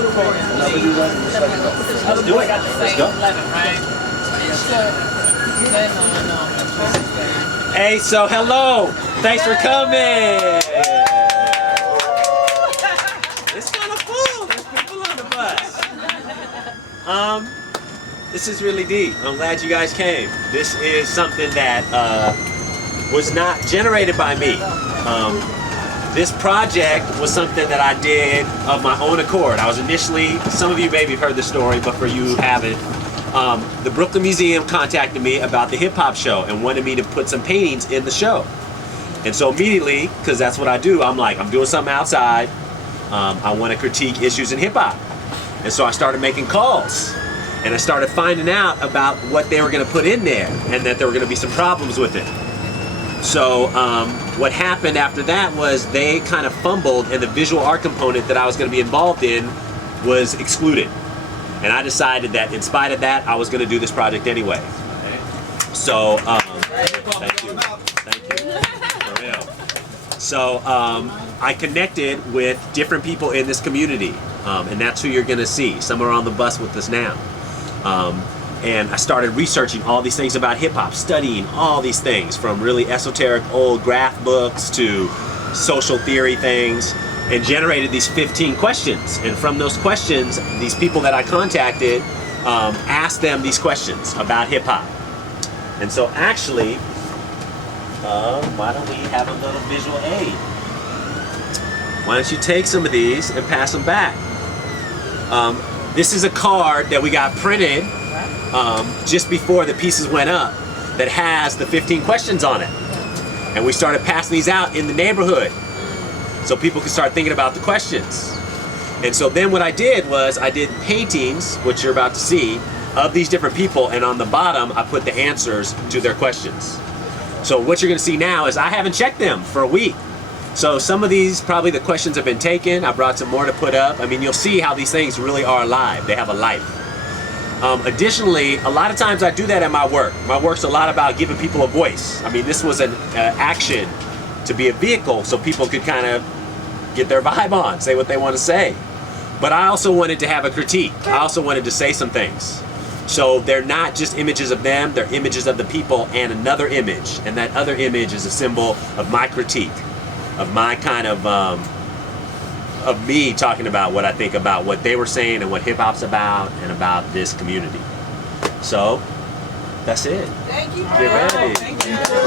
Let's do it. Let's go. Hey, so hello. Thanks for coming. It's kind of full. There's people on the bus. This is really deep. I'm glad you guys came. This is something that was not generated by me. This project was something that I did of my own accord. I was initially, some of you maybe have heard the story, but for you who haven't, the Brooklyn Museum contacted me about the hip hop show and wanted me to put some paintings in the show. And so immediately, because that's what I do, I'm like, I'm doing something outside. I want to critique issues in hip hop. And so I started making calls. And I started finding out about what they were going to put in there and that there were going to be some problems with it. So what happened after that was they kind of fumbled, and the visual art component that I was going to be involved in was excluded. And I decided that in spite of that, I was going to do this project anyway. So, thank you. Thank you. For real. So I connected with different people in this community, and that's who you're going to see. Some are on the bus with us now. And I started researching all these things about hip-hop, studying all these things from really esoteric old graph books to social theory things, and generated these 15 questions. And from those questions, these people that I contacted asked them these questions about hip-hop. And so actually, why don't we have a little visual aid? Why don't you take some of these and pass them back? This is a card that we got printed just before the pieces went up that has the 15 questions on it. And we started passing these out in the neighborhood so people could start thinking about the questions. And so then what I did was I did paintings, which you're about to see, of these different people, and on the bottom I put the answers to their questions. So what you're going to see now is I haven't checked them for a week. So some of these, probably the questions have been taken. I brought some more to put up. I mean, you'll see how these things really are alive. They have a life. Additionally, a lot of times I do that in my work. My work's a lot about giving people a voice. I mean, this was an action to be a vehicle so people could kind of get their vibe on, say what they want to say. But I also wanted to have a critique. I also wanted to say some things. So they're not just images of them, they're images of the people and another image. And that other image is a symbol of my critique, of my kind of me talking about what I think about what they were saying and what hip-hop's about and about this community. So, that's it. Thank you. Get ready. Thank you. Get ready.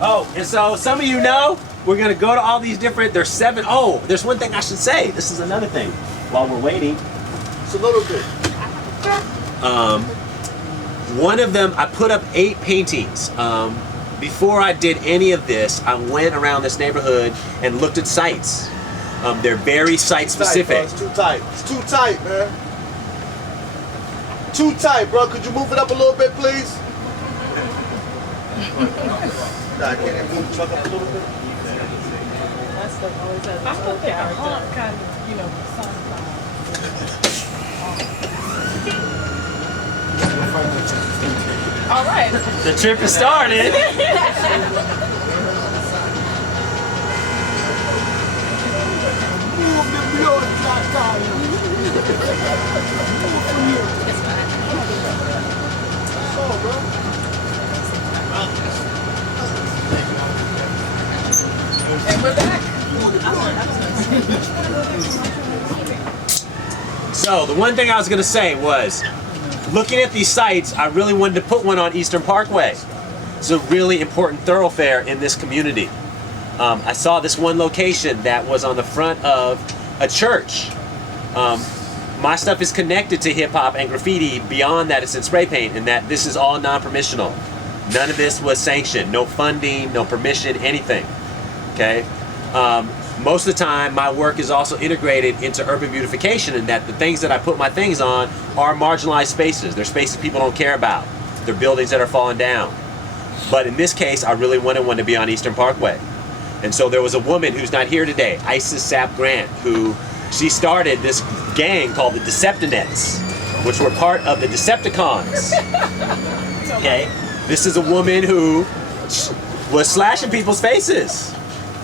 Oh, and so some of you know, we're going to go to all these different, there's 7, oh, there's one thing I should say. This is another thing while we're waiting. It's a little bit. One of them, I put up 8 paintings. Before I did any of this, I went around this neighborhood and looked at sites. They're very site specific. It's too tight. It's too tight, man. Too tight, bro. Could you move it up a little bit, please? Nah, can you move the truck up a little bit? That's the always has its own character. Kind of, you know, all right. The trip has started. And we're back. So the one thing I was going to say was, looking at these sites, I really wanted to put one on Eastern Parkway. It's a really important thoroughfare in this community. I saw this one location that was on the front of a church. My stuff is connected to hip hop and graffiti beyond that it's in spray paint, and that this is all non-permissional. None of this was sanctioned, no funding, no permission, anything. Okay? Most of the time, my work is also integrated into urban beautification, in that the things that I put my things on are marginalized spaces. They're spaces people don't care about. They're buildings that are falling down. But in this case, I really wanted one to be on Eastern Parkway. And so there was a woman who's not here today, Isis Sapp Grant, who she started this gang called the Deceptinettes, which were part of the Decepticons. Okay? This is a woman who was slashing people's faces.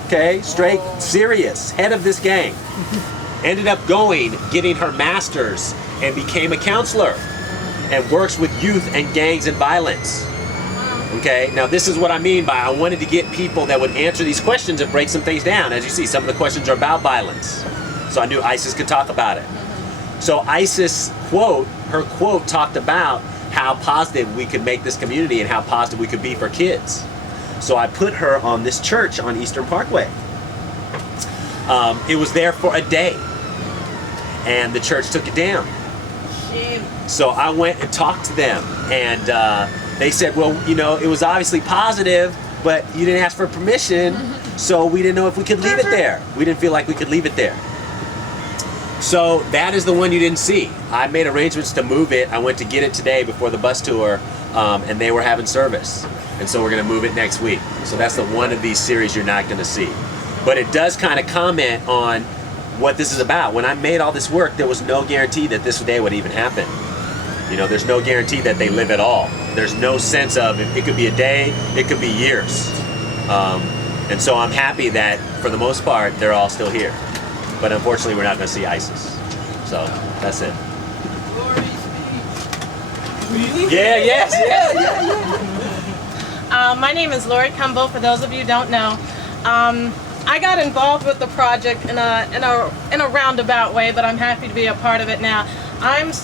Okay, straight serious, head of this gang. Ended up getting her master's and became a counselor and works with youth and gangs and violence. Okay, now this is what I mean by I wanted to get people that would answer these questions and break some things down. As you see, some of the questions are about violence. So I knew Isis could talk about it. So Isis' her quote talked about how positive we could make this community and how positive we could be for kids. So I put her on this church on Eastern Parkway. It was there for a day, and the church took it down. So I went and talked to them, and they said, well, you know, it was obviously positive, but you didn't ask for permission, so we didn't know if we could leave it there. We didn't feel like we could leave it there. So that is the one you didn't see. I made arrangements to move it. I went to get it today before the bus tour, and they were having service. And so we're gonna move it next week. So that's the one of these series you're not gonna see. But it does kind of comment on what this is about. When I made all this work, there was no guarantee that this day would even happen. You know, there's no guarantee that they live at all. There's no sense of, it could be a day, it could be years. And so I'm happy that for the most part, they're all still here. But unfortunately, we're not gonna see Isis. So that's it. My name is Lori Cumbo, for those of you who don't know. I got involved with the project in a roundabout way, but I'm happy to be a part of it now. I've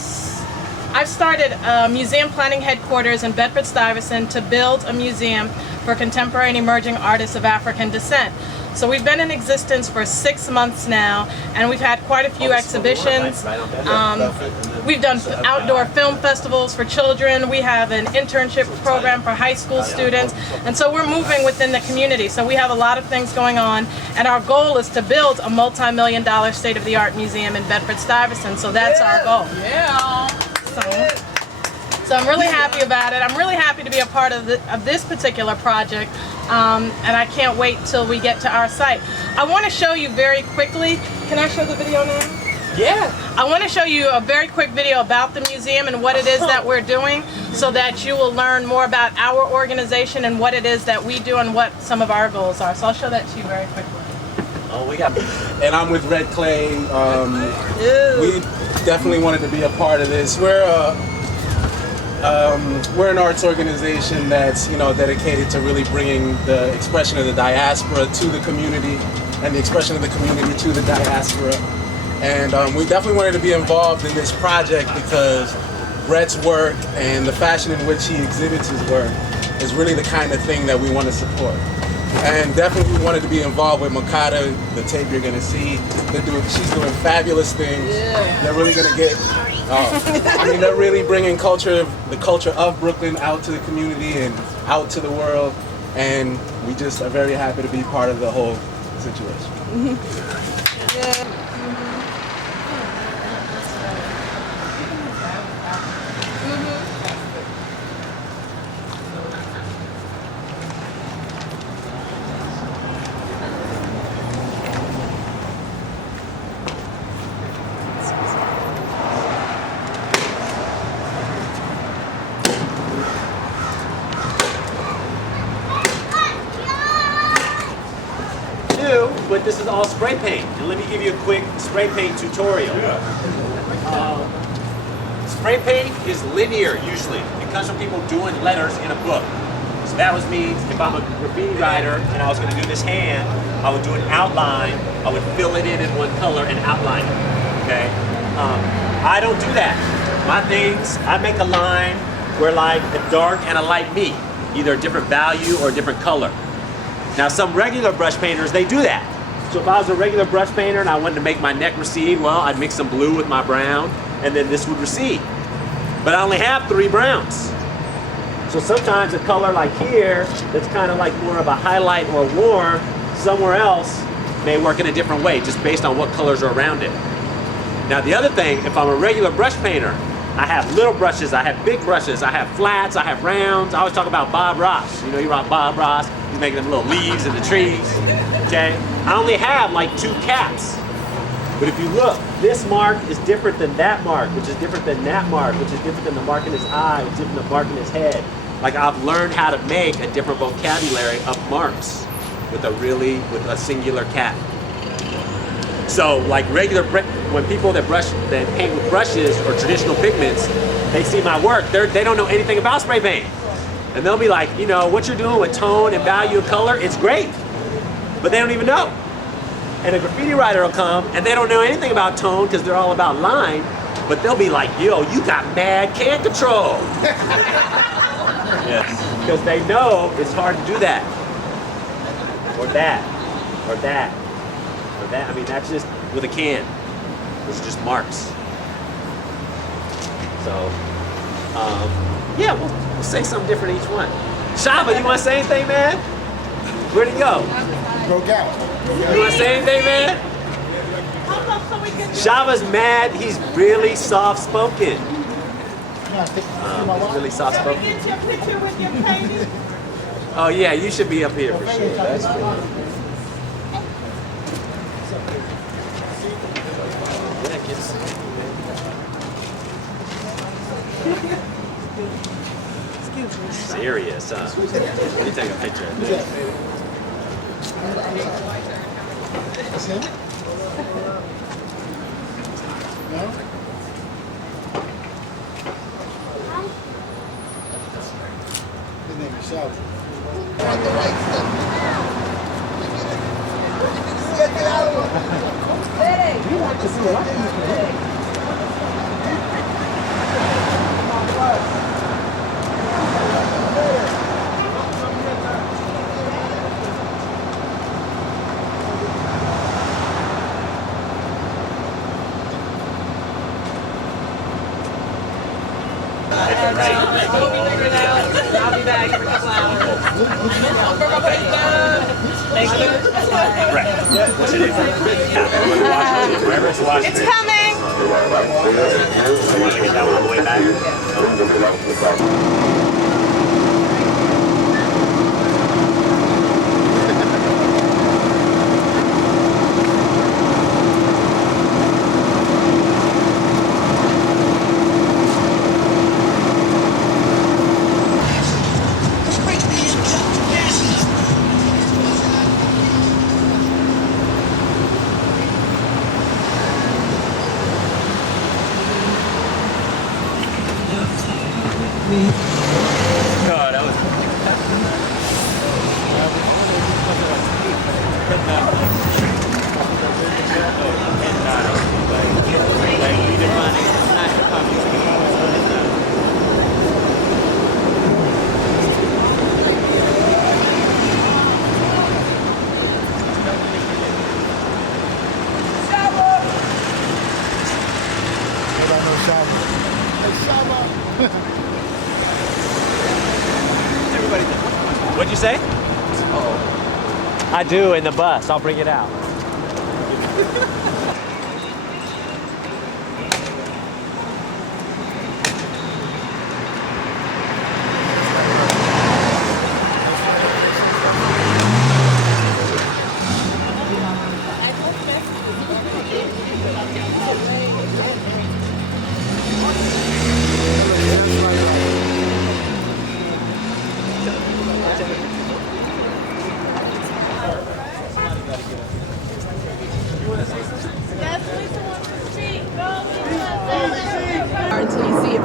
started a museum planning headquarters in Bedford-Stuyvesant to build a museum for contemporary and emerging artists of African descent. So we've been in existence for 6 months now, and we've had quite a few exhibitions. We've done outdoor film festivals for children. We have an internship program for high school students. And so we're moving within the community. So we have a lot of things going on. And our goal is to build a multi-million-dollar state-of-the-art museum in Bedford-Stuyvesant. So that's our goal. So I'm really happy about it. I'm really happy to be a part of this particular project. And I can't wait till we get to our site. I want to show you very quickly. Can I show the video now? Yeah. I want to show you a very quick video about the museum and what it is that we're doing, so that you will learn more about our organization and what it is that we do and what some of our goals are. So I'll show that to you very quickly. Oh, we got. And I'm with Red Clay. We definitely wanted to be a part of this. We're an arts organization that's, you know, dedicated to really bringing the expression of the diaspora to the community and the expression of the community to the diaspora. And we definitely wanted to be involved in this project because Brett's work and the fashion in which he exhibits his work is really the kind of thing that we want to support. And definitely we wanted to be involved with Makata, the tape you're going to see. She's doing fabulous things. Yeah. They're really going to get, they're really bringing the culture of Brooklyn out to the community and out to the world. And we just are very happy to be part of the whole situation. Yeah. But this is all spray paint. And let me give you a quick spray paint tutorial. Spray paint is linear usually. It comes from people doing letters in a book. So that means if I'm a graffiti writer and I was going to do this hand, I would do an outline, I would fill it in one color and outline it. Okay? I don't do that. My things, I make a line where like a dark and a light meet, either a different value or a different color. Now some regular brush painters, they do that. So if I was a regular brush painter and I wanted to make my neck recede, well, I'd mix some blue with my brown, and then this would recede. But I only have 3 browns. So sometimes a color like here, that's kind of like more of a highlight or warm, somewhere else may work in a different way, just based on what colors are around it. Now the other thing, if I'm a regular brush painter, I have little brushes, I have big brushes, I have flats, I have rounds. I always talk about Bob Ross. You know, you rock Bob Ross, he's making them little leaves in the trees, okay? I only have like 2 caps. But if you look, this mark is different than that mark, which is different than that mark, which is different than the mark in his eye, which is different than the mark in his head. like I've learned how to make a different vocabulary of marks with a singular cap. So like when people that paint with brushes or traditional pigments, they see my work, they don't know anything about spray paint. And they'll be like, you know, what you're doing with tone and value of color, it's great. But they don't even know. And a graffiti writer will come and they don't know anything about tone because they're all about line, but they'll be like, yo, you got mad can control. Yes. Because they know it's hard to do that. Or that. Or that. Or that. I mean, that's just with a can. It's just marks. So, yeah, we'll say something different each one. Shava, you want to say anything, man? Where'd he go? Broke out. You want to say anything, man? Shava's mad. He's really soft-spoken. He's really soft-spoken. Get your picture with your painting. Oh yeah, you should be up here for sure. That's cool. Serious, huh? Let me take a picture of this. That's him? No? His name is Shelby. On the right step. Get out of here. You want to see what? I'll be back in a couple hours. Thank you. Right. What's your name? Wherever it's Washington. It's coming. I want to get that one on the way back. God, that was. What'd you say? Oh. I do in the bus. I'll bring it out. Until you see it.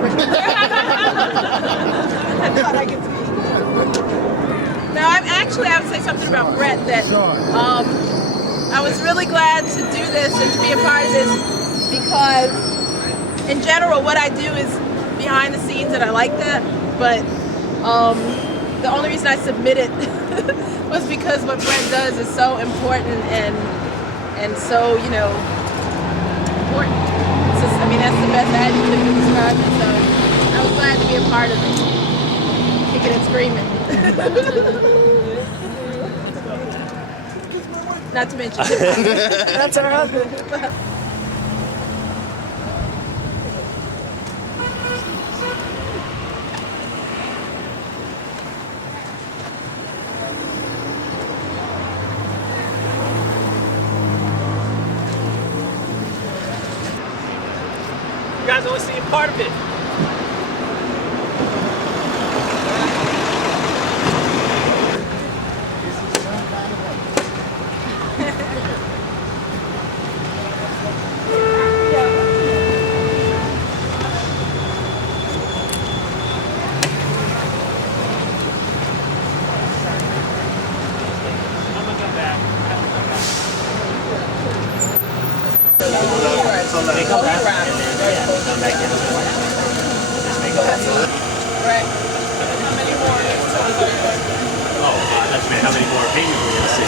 No, I would say something about Brett that I was really glad to do this and to be a part of this because in general what I do is behind the scenes and I like that, but the only reason I submitted was because what Brett does is so important and so, you know, important. It's just, I mean, that's the best adjective to describe it, so I was glad to be a part of it. Kicking and screaming. Not to mention, that's our husband. You guys only see part of it. How many more paintings we're gonna see?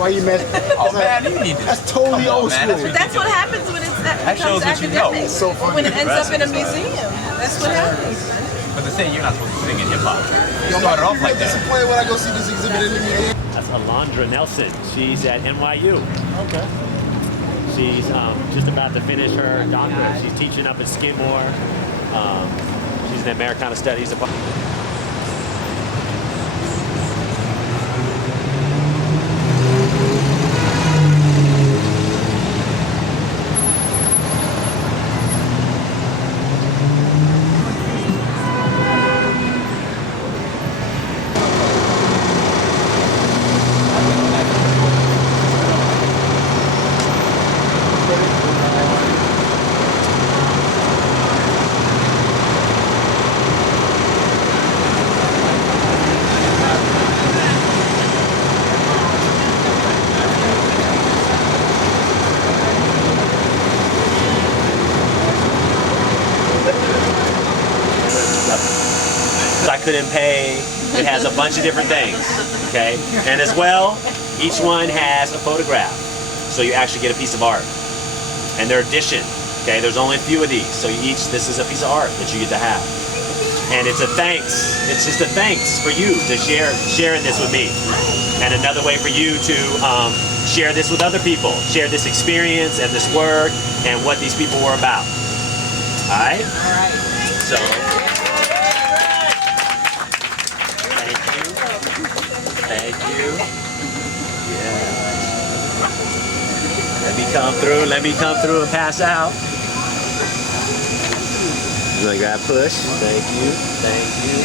Why you mad? Oh man, you need this. That's totally old man, school. That's what happens when that shows becomes what you know. academic. It's so funny. When it ends up in a museum. That's what happens. But the thing, you're not supposed to sing in hip hop. You started off like that. Disappointed when I go see this exhibit in the museum. That's Alondra Nelson. She's at NYU. Okay. She's just about to finish her doctorate. She's teaching up at Skidmore. She's in the Americana Studies department. I couldn't pay. It has a bunch of different things, okay? And as well, each one has a photograph. So you actually get a piece of art. And they're edition, okay? There's only a few of these. So this is a piece of art that you get to have. And it's a thanks. It's just a thanks for you to sharing this with me. And another way for you to share this with other people. Share this experience and this work and what these people were about. All right? All right. So... Thank you. Yeah. Let me come through and pass out. You want to grab push? Thank you. Thank you.